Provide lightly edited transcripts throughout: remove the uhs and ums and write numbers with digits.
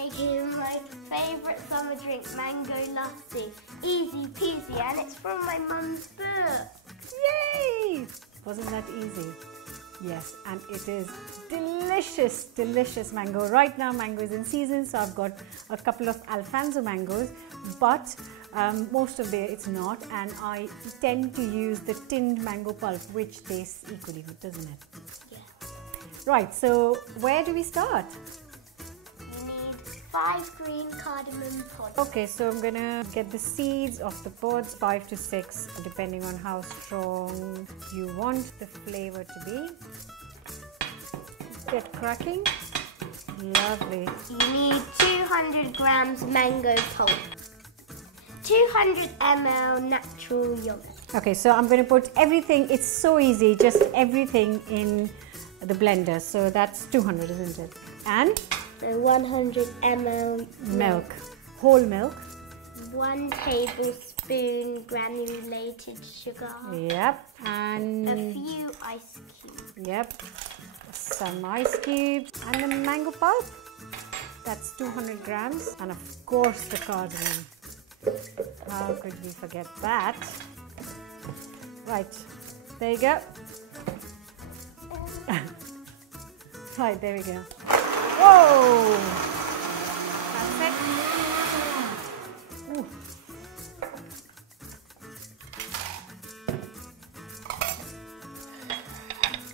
making my favourite summer drink, Mango Lassi. Easy peasy, and it's from my mum's book. Yay! Wasn't that easy? Yes, and it is delicious, delicious mango. Right now mango is in season, so I've got a couple of Alfonso mangoes, but most of it's not, and I tend to use the tinned mango pulp, which tastes equally good, doesn't it? Yeah. Right, so where do we start? You need 5 green cardamom pods. Okay, so I'm gonna get the seeds of the pods, 5 to 6, depending on how strong you want the flavor to be. Get cracking. Lovely. You need 200 grams mango pulp, 200 ml natural yogurt. Okay, so I'm going to put everything, it's so easy, just everything in the blender. So that's 200, isn't it? And 100 ml milk, whole milk. 1 tablespoon granulated sugar. Yep, and a few ice cubes. Yep, some ice cubes and the mango pulp. That's 200 grams, and of course the cardamom. How could we forget that? Right, there you go. Right, there we go. Whoa! That's it. Ooh.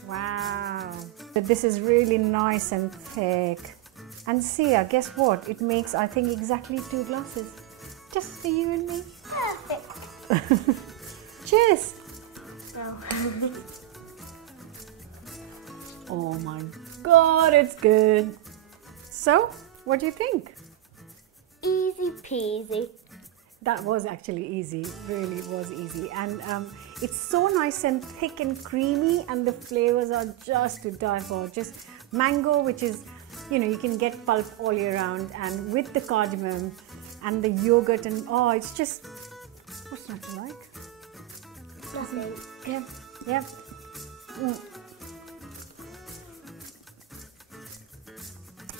Wow. This is really nice and thick. And see, guess what? It makes, I think, exactly 2 glasses. Just for you and me. Perfect. Cheers. Oh. Oh my God, it's good. So, what do you think? Easy peasy. That was actually easy, really was easy. And it's so nice and thick and creamy, and the flavors are just to die for. Just mango, which is, you know, you can get pulp all year round, and with the cardamom and the yogurt, and oh, it's just, what's not to like? Nothing. Yep, yep. Mm.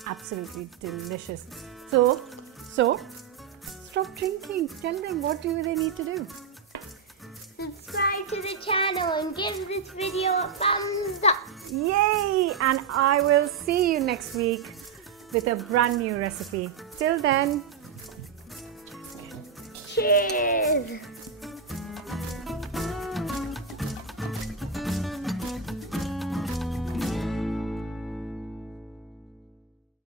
Absolutely delicious. So, stop drinking. Tell them, what do they need to do? Subscribe to the channel and give this video a thumbs up. Yay! And I will see you next week with a brand new recipe. Till then, Cheers!